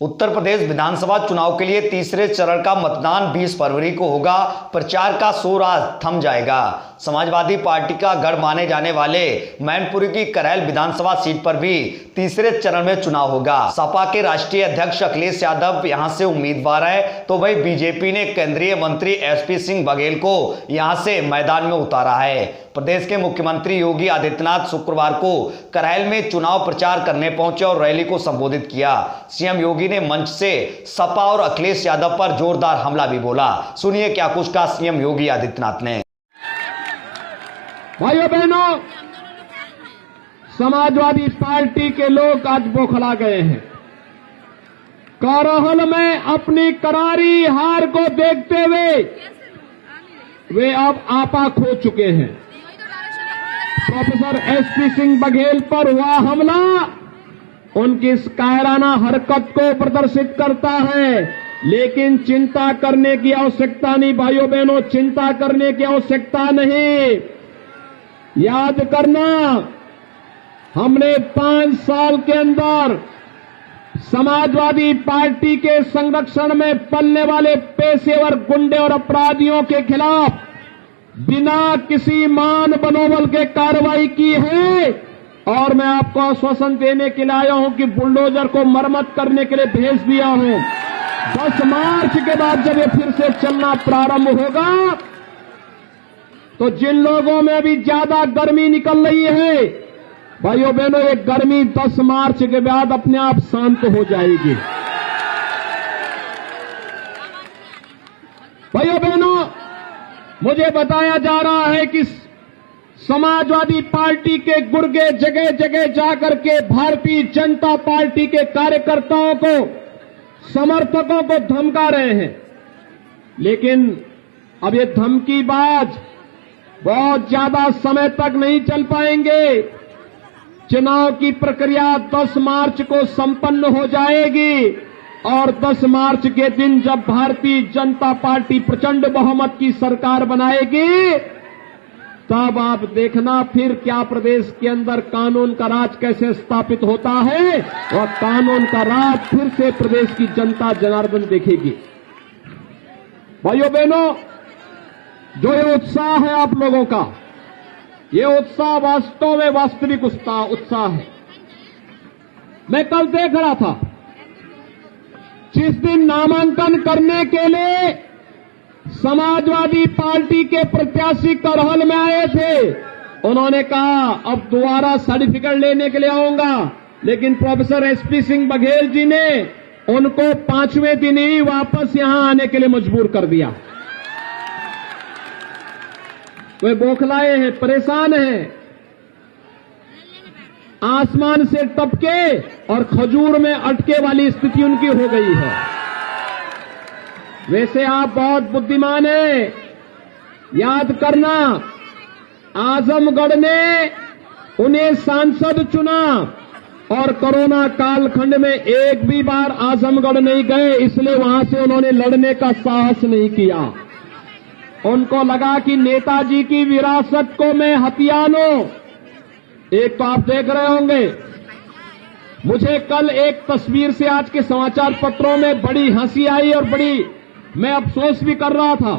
उत्तर प्रदेश विधानसभा चुनाव के लिए तीसरे चरण का मतदान 20 फरवरी को होगा। प्रचार का शोर आज थम जाएगा। समाजवादी पार्टी का गढ़ माने जाने वाले मैनपुरी की करैल विधानसभा सीट पर भी तीसरे चरण में चुनाव होगा। सपा के राष्ट्रीय अध्यक्ष अखिलेश यादव यहां से उम्मीदवार हैं, तो वही बीजेपी ने केंद्रीय मंत्री एसपी सिंह बघेल को यहां से मैदान में उतारा है। प्रदेश के मुख्यमंत्री योगी आदित्यनाथ शुक्रवार को करैल में चुनाव प्रचार करने पहुंचे और रैली को संबोधित किया। सीएम योगी ने मंच से सपा और अखिलेश यादव पर जोरदार हमला भी बोला। सुनिए क्या कुछ कहा सीएम योगी आदित्यनाथ ने। भाइयों बहनों, समाजवादी पार्टी के लोग आज बौखला गए हैं। करहल में अपनी करारी हार को देखते हुए वे अब आपा खो चुके हैं। प्रोफेसर एसपी सिंह बघेल पर हुआ हमला उनकी इस कायराना हरकत को प्रदर्शित करता है, लेकिन चिंता करने की आवश्यकता नहीं। भाइयों बहनों, चिंता करने की आवश्यकता नहीं। याद करना, हमने 5 साल के अंदर समाजवादी पार्टी के संरक्षण में पलने वाले पेशेवर गुंडे और अपराधियों के खिलाफ बिना किसी मान बनोबल के कार्रवाई की है। और मैं आपको आश्वासन देने के लिए आया हूं कि बुलडोजर को मरम्मत करने के लिए भेज दिया हूं। 10 मार्च के बाद जब ये फिर से चलना प्रारंभ होगा, तो जिन लोगों में अभी ज्यादा गर्मी निकल रही है, भाइयों बहनों, ये गर्मी 10 मार्च के बाद अपने आप शांत हो जाएगी। भाइयों बहनों, मुझे बताया जा रहा है कि समाजवादी पार्टी के गुर्गे जगह जगह जाकर के भारतीय जनता पार्टी के कार्यकर्ताओं को, समर्थकों को धमका रहे हैं। लेकिन अब ये धमकीबाज बहुत ज्यादा समय तक नहीं चल पाएंगे। चुनाव की प्रक्रिया 10 मार्च को संपन्न हो जाएगी और 10 मार्च के दिन जब भारतीय जनता पार्टी प्रचंड बहुमत की सरकार बनाएगी, तब आप देखना फिर क्या प्रदेश के अंदर कानून का राज कैसे स्थापित होता है और कानून का राज फिर से प्रदेश की जनता जनार्दन देखेगी। भाइयों बहनों, जो ये उत्साह है आप लोगों का, ये उत्साह वास्तव में वास्तविक उत्साह है। मैं कल देख रहा था, जिस दिन नामांकन करने के लिए समाजवादी पार्टी के प्रत्याशी करहल में आए थे, उन्होंने कहा अब दोबारा सर्टिफिकेट लेने के लिए आऊंगा, लेकिन प्रोफेसर एसपी सिंह बघेल जी ने उनको 5वें दिन ही वापस यहां आने के लिए मजबूर कर दिया। वे बौखलाए हैं, परेशान हैं, आसमान से टपके और खजूर में अटके वाली स्थिति उनकी हो गई है। वैसे आप बहुत बुद्धिमान हैं। याद करना, आजमगढ़ ने उन्हें सांसद चुना और कोरोना कालखंड में एक भी बार आजमगढ़ नहीं गए, इसलिए वहां से उन्होंने लड़ने का साहस नहीं किया। उनको लगा कि नेताजी की विरासत को मैं हथिया लूं। एक तो आप देख रहे होंगे, मुझे कल एक तस्वीर से आज के समाचार पत्रों में बड़ी हंसी आई और बड़ी मैं अफसोस भी कर रहा था।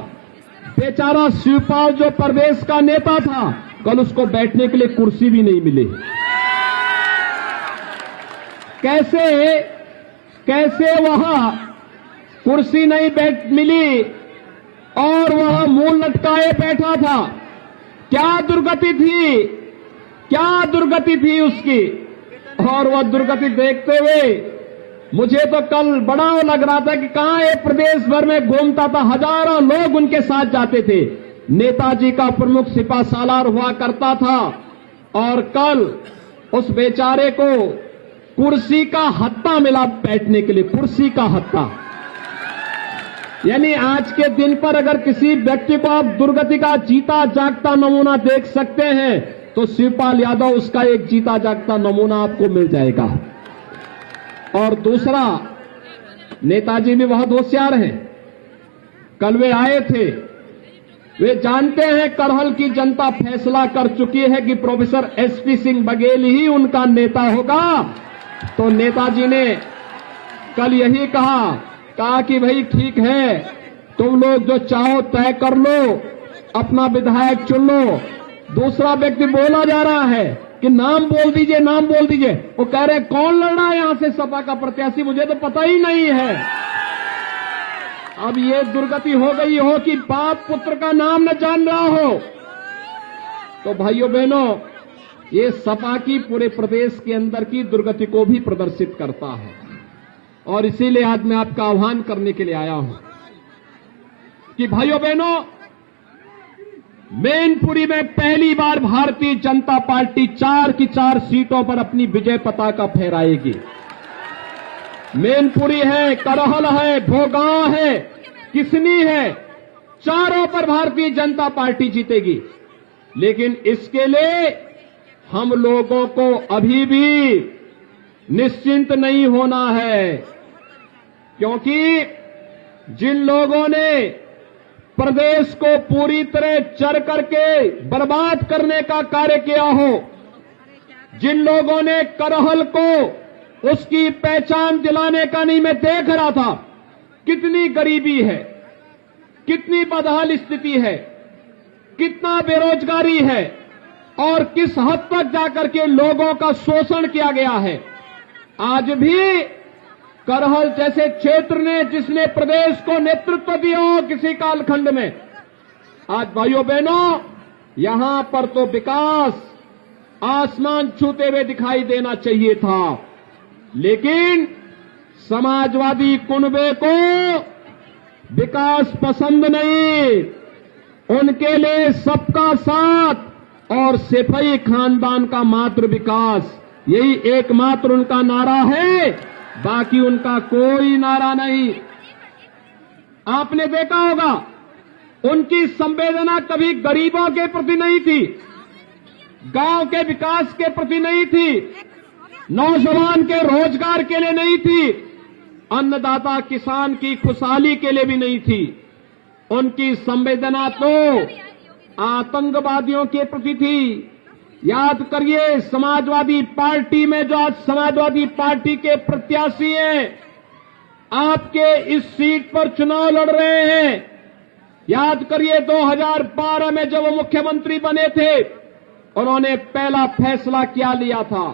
बेचारा शिवपाल जो प्रदेश का नेता था, कल उसको बैठने के लिए कुर्सी भी नहीं मिली। कैसे वहां कुर्सी नहीं मिली और वह मुंह लटकाए बैठा था। क्या दुर्गति थी उसकी। और वह दुर्गति देखते हुए मुझे तो कल बड़ा लग रहा था कि कहां ये प्रदेश भर में घूमता था, हजारों लोग उनके साथ जाते थे। नेताजी का प्रमुख सिपा सालार हुआ करता था और कल उस बेचारे को कुर्सी का हत्ता मिला बैठने के लिए, कुर्सी का हत्ता। यानी आज के दिन पर अगर किसी व्यक्ति को आप दुर्गति का जीता जागता नमूना देख सकते हैं, तो शिवपाल यादव उसका एक जीता जागता नमूना आपको मिल जाएगा। और दूसरा, नेताजी भी बहुत होशियार हैं। कल वे आए थे, वे जानते हैं करहल की जनता फैसला कर चुकी है कि प्रोफेसर एसपी सिंह बघेल ही उनका नेता होगा। तो नेताजी ने कल यही कहा कि भाई ठीक है, तुम लोग जो चाहो तय कर लो, अपना विधायक चुन लो। दूसरा व्यक्ति बोला जा रहा है कि नाम बोल दीजिए, नाम बोल दीजिए। वो कह रहे कौन लड़ रहा है यहां से सपा का प्रत्याशी, मुझे तो पता ही नहीं है। अब ये दुर्गति हो गई हो कि बाप पुत्र का नाम न जान रहा हो। तो भाइयों बहनों, ये सपा की पूरे प्रदेश के अंदर की दुर्गति को भी प्रदर्शित करता है। और इसीलिए आज मैं आपका आह्वान करने के लिए आया हूं कि भाइयों बहनों, मैनपुरी में पहली बार भारतीय जनता पार्टी 4 की 4 सीटों पर अपनी विजय पताका फहराएगी। मैनपुरी है, करहल है, भोगांव है, किसनी है, चारों पर भारतीय जनता पार्टी जीतेगी। लेकिन इसके लिए हम लोगों को अभी भी निश्चिंत नहीं होना है, क्योंकि जिन लोगों ने प्रदेश को पूरी तरह चर करके बर्बाद करने का कार्य किया हो, जिन लोगों ने करहल को उसकी पहचान दिलाने का नहीं, मैं देख रहा था कितनी गरीबी है, कितनी बदहाल स्थिति है, कितना बेरोजगारी है और किस हद तक जाकर के लोगों का शोषण किया गया है। आज भी करहल जैसे क्षेत्र ने, जिसने प्रदेश को नेतृत्व दिया हो किसी कालखंड में, आज भाइयों बहनों यहां पर तो विकास आसमान छूते हुए दिखाई देना चाहिए था। लेकिन समाजवादी कुनबे को विकास पसंद नहीं, उनके लिए सबका साथ और सिपाही खानदान का मात्र विकास, यही एकमात्र उनका नारा है, बाकी उनका कोई नारा नहीं। आपने देखा होगा उनकी संवेदना कभी गरीबों के प्रति नहीं थी, गांव के विकास के प्रति नहीं थी, नौजवान के रोजगार के लिए नहीं थी, अन्नदाता किसान की खुशहाली के लिए भी नहीं थी। उनकी संवेदना तो आतंकवादियों के प्रति थी। याद करिए, समाजवादी पार्टी में जो आज समाजवादी पार्टी के प्रत्याशी हैं, आपके इस सीट पर चुनाव लड़ रहे हैं, याद करिए 2012 में जब वो मुख्यमंत्री बने थे, उन्होंने पहला फैसला क्या लिया था?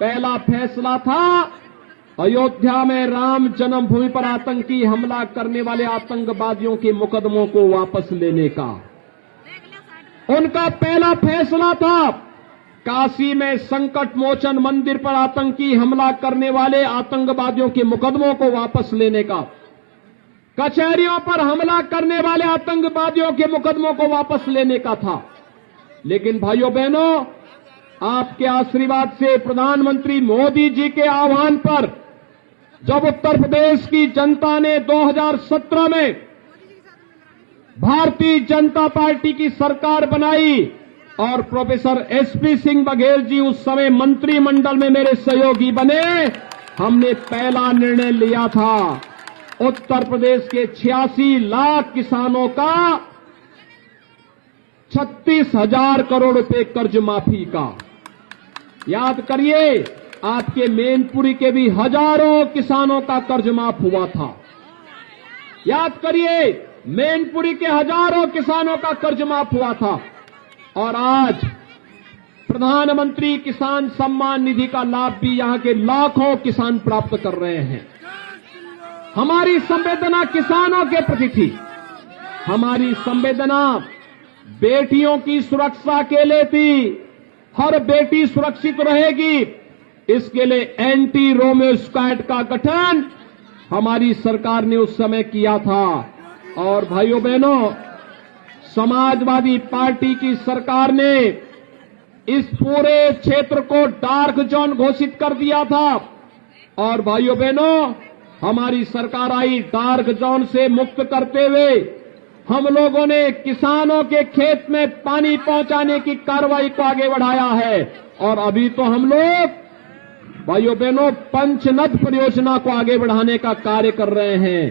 पहला फैसला था अयोध्या में राम जन्मभूमि पर आतंकी हमला करने वाले आतंकवादियों के मुकदमों को वापस लेने का। उनका पहला फैसला था काशी में संकट मोचन मंदिर पर आतंकी हमला करने वाले आतंकवादियों के मुकदमों को वापस लेने का, कचहरियों पर हमला करने वाले आतंकवादियों के मुकदमों को वापस लेने का था। लेकिन भाइयों बहनों, आपके आशीर्वाद से, प्रधानमंत्री मोदी जी के आह्वान पर, जब उत्तर प्रदेश की जनता ने 2017 में भारतीय जनता पार्टी की सरकार बनाई और प्रोफेसर एसपी सिंह बघेल जी उस समय मंत्रिमंडल में मेरे सहयोगी बने, हमने पहला निर्णय लिया था उत्तर प्रदेश के 86 लाख किसानों का 36,000 करोड़ रुपए कर्ज माफी का। याद करिए, आपके मैनपुरी के भी हजारों किसानों का कर्ज माफ हुआ था। याद करिए, मैनपुरी के हजारों किसानों का कर्ज माफ हुआ था। और आज प्रधानमंत्री किसान सम्मान निधि का लाभ भी यहां के लाखों किसान प्राप्त कर रहे हैं। हमारी संवेदना किसानों के प्रति थी, हमारी संवेदना बेटियों की सुरक्षा के लिए थी। हर बेटी सुरक्षित रहेगी, इसके लिए एंटी रोमियो स्क्वाड का गठन हमारी सरकार ने उस समय किया था। और भाइयों बहनों, समाजवादी पार्टी की सरकार ने इस पूरे क्षेत्र को डार्क जोन घोषित कर दिया था। और भाइयों बहनों, हमारी सरकार आई, डार्क जोन से मुक्त करते हुए हम लोगों ने किसानों के खेत में पानी पहुंचाने की कार्रवाई को आगे बढ़ाया है। और अभी तो हम लोग भाइयों बहनों पंचनद परियोजना को आगे बढ़ाने का कार्य कर रहे हैं।